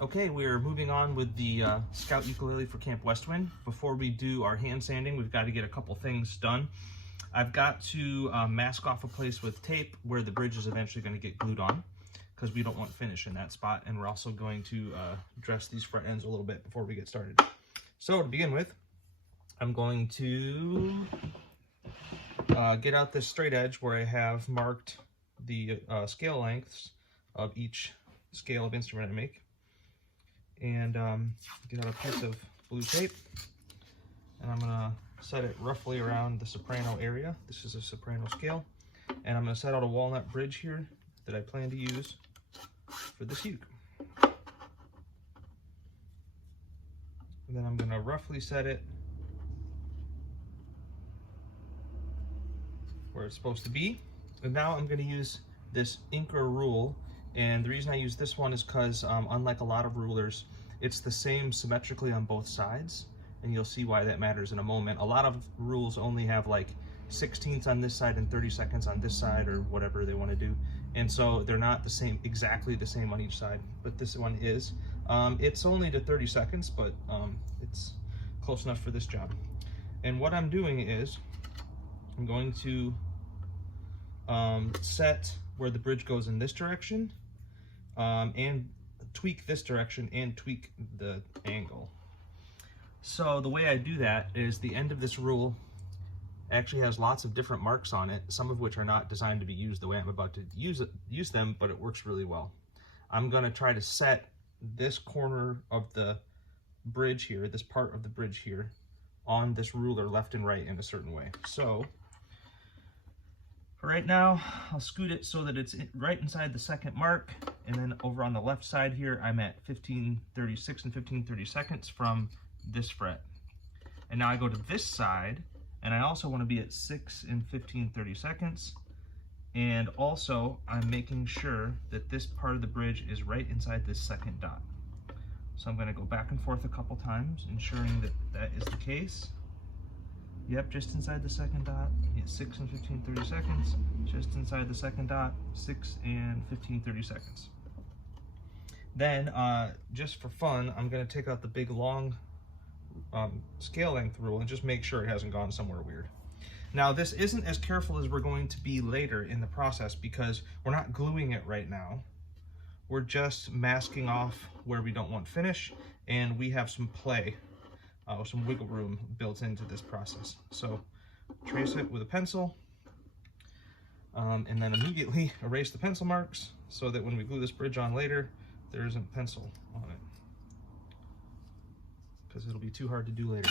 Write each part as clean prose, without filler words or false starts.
Okay, we're moving on with the Scout ukulele for Camp Westwind. Before we do our hand sanding, we've got to get a couple things done. I've got to mask off a place with tape where the bridge is eventually going to get glued on, because we don't want finish in that spot, and we're also going to dress these front ends a little bit before we get started. So to begin with, I'm going to get out this straight edge where I have marked the scale lengths of each scale of instrument I make, and get out a piece of blue tape, and I'm going to set it roughly around the soprano area. This is a soprano scale, and I'm going to set out a walnut bridge here that I plan to use for this uke. And then I'm going to roughly set it where it's supposed to be. And now I'm going to use this Inca rule, and the reason I use this one is because unlike a lot of rulers, it's the same symmetrically on both sides, and you'll see why that matters in a moment. A lot of rules only have like 16ths on this side and 32nds on this side, or whatever they want to do, and so they're not the same, exactly the same on each side, but this one is. It's only to 32nds, but it's close enough for this job. And what I'm doing is I'm going to set where the bridge goes in this direction, and tweak this direction and tweak the angle. So the way I do that is the end of this rule actually has lots of different marks on it, some of which are not designed to be used the way I'm about to use them, but it works really well. I'm going to try to set this corner of the bridge here, this part of the bridge here, on this ruler left and right in a certain way. So for right now, I'll scoot it so that it's right inside the second mark, and then over on the left side here, I'm at 15/36 and 15/32 from this fret. And now I go to this side, and I also want to be at 6 and 15/32, and also I'm making sure that this part of the bridge is right inside this second dot. So I'm going to go back and forth a couple times, ensuring that that is the case. Yep, just inside the second dot, hit 6 and 15/32, just inside the second dot, 6 and 15/32. Then, just for fun, I'm going to take out the big long scale length rule and just make sure it hasn't gone somewhere weird. Now, this isn't as careful as we're going to be later in the process, because we're not gluing it right now. We're just masking off where we don't want finish, and we have some play, some wiggle room built into this process. So trace it with a pencil, and then immediately erase the pencil marks so that when we glue this bridge on later, there isn't pencil on it, because it'll be too hard to do later.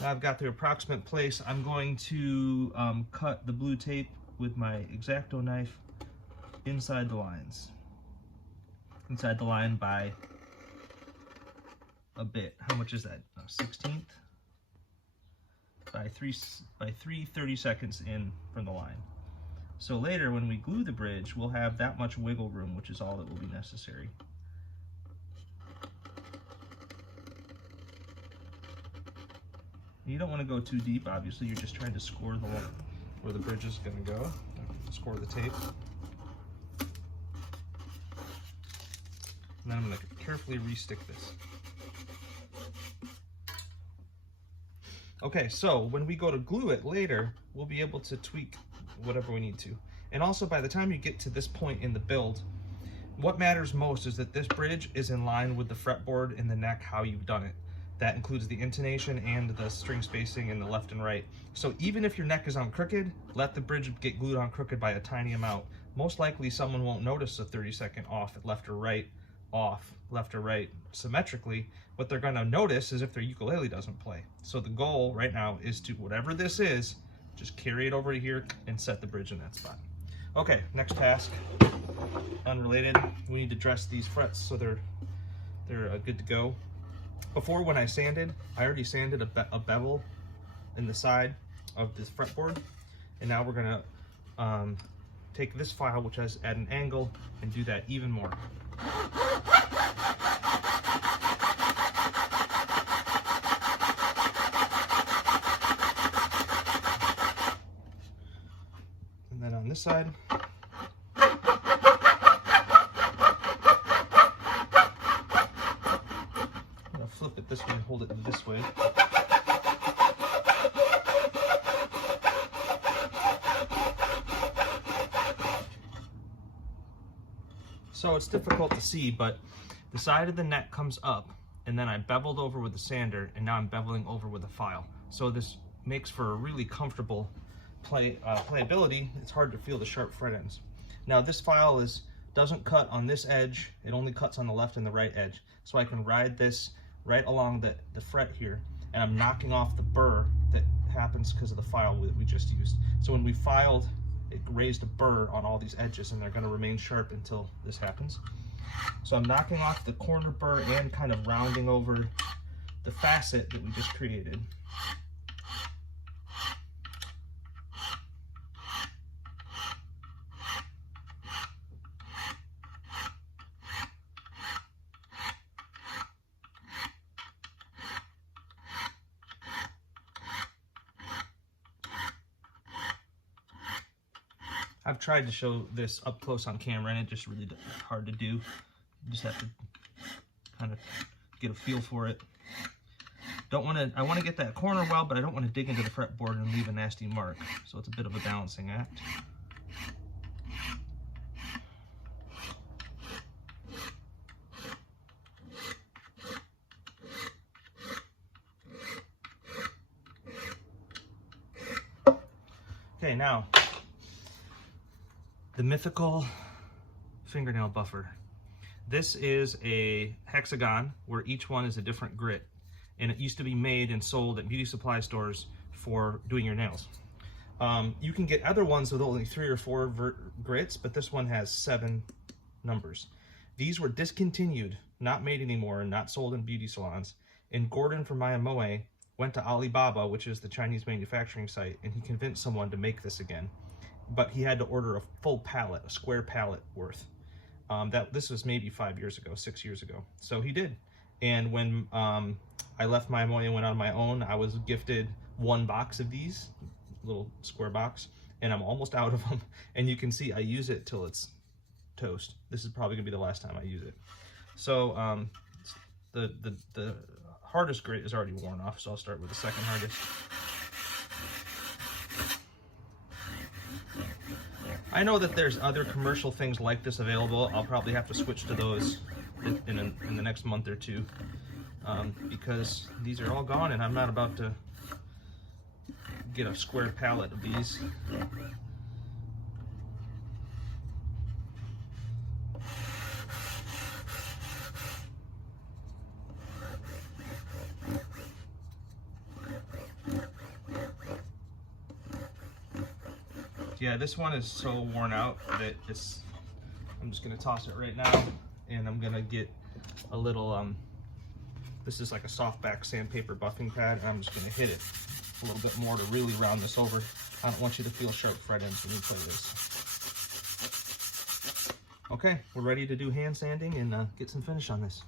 Now I've got the approximate place. I'm going to cut the blue tape with my X-Acto knife inside the lines. Inside the line by a bit. How much is that? 1/16 by 3/32 in from the line. So later when we glue the bridge, we'll have that much wiggle room, which is all that will be necessary. You don't want to go too deep, obviously. You're just trying to score the where the bridge is going to go. Score the tape. And then I'm going to carefully re-stick this. Okay, so when we go to glue it later, we'll be able to tweak whatever we need to. And also, by the time you get to this point in the build, what matters most is that this bridge is in line with the fretboard and the neck, how you've done it. That includes the intonation and the string spacing in the left and right. So even if your neck is on crooked, let the bridge get glued on crooked by a tiny amount. Most likely someone won't notice a 32nd off left or right, symmetrically. What they're going to notice is if their ukulele doesn't play. So the goal right now is to, whatever this is, just carry it over to here and set the bridge in that spot. Okay, next task, unrelated. We need to dress these frets so they're good to go. Before, when I sanded, I already sanded a bevel in the side of this fretboard, and now we're gonna take this file, which is at an angle, and do that even more. And then on this side, So it's difficult to see, but the side of the neck comes up, and then I beveled over with the sander, and now I'm beveling over with a file. So this makes for a really comfortable playability. It's hard to feel the sharp fret ends. Now this file doesn't cut on this edge, it only cuts on the left and the right edge. So I can ride this right along the fret here, and I'm knocking off the burr that happens because of the file that we just used. So when we filed, it raised a burr on all these edges, and they're going to remain sharp until this happens. So I'm knocking off the corner burr and kind of rounding over the facet that we just created. I've tried to show this up close on camera, and it just really hard to do. You just have to kind of get a feel for it. I want to get that corner well, but I don't want to dig into the fretboard and leave a nasty mark. So it's a bit of a balancing act. Okay, now the Mythical fingernail buffer. This is a hexagon where each one is a different grit, and it used to be made and sold at beauty supply stores for doing your nails. You can get other ones with only 3 or 4 grits, but this one has 7 numbers. These were discontinued, not made anymore, and not sold in beauty salons. And Gordon from Miyamoe went to Alibaba, which is the Chinese manufacturing site, and he convinced someone to make this again. But he had to order a full pallet, a square pallet worth. This was maybe 5 years ago, 6 years ago. So he did. And when I left Miyamoe and went on my own, I was gifted 1 box of these, little square box, and I'm almost out of them. And you can see I use it till it's toast. This is probably gonna be the last time I use it. So the hardest grit is already worn off, so I'll start with the second hardest. I know that there's other commercial things like this available. I'll probably have to switch to those in the next month or 2 because these are all gone, and I'm not about to get a square pallet of these. Yeah, this one is so worn out that I'm just gonna toss it right now, and I'm gonna get a little, this is like a softback sandpaper buffing pad, and I'm just gonna hit it a little bit more to really round this over. I don't want you to feel sharp fret ends when you play this. Okay, we're ready to do hand sanding and get some finish on this.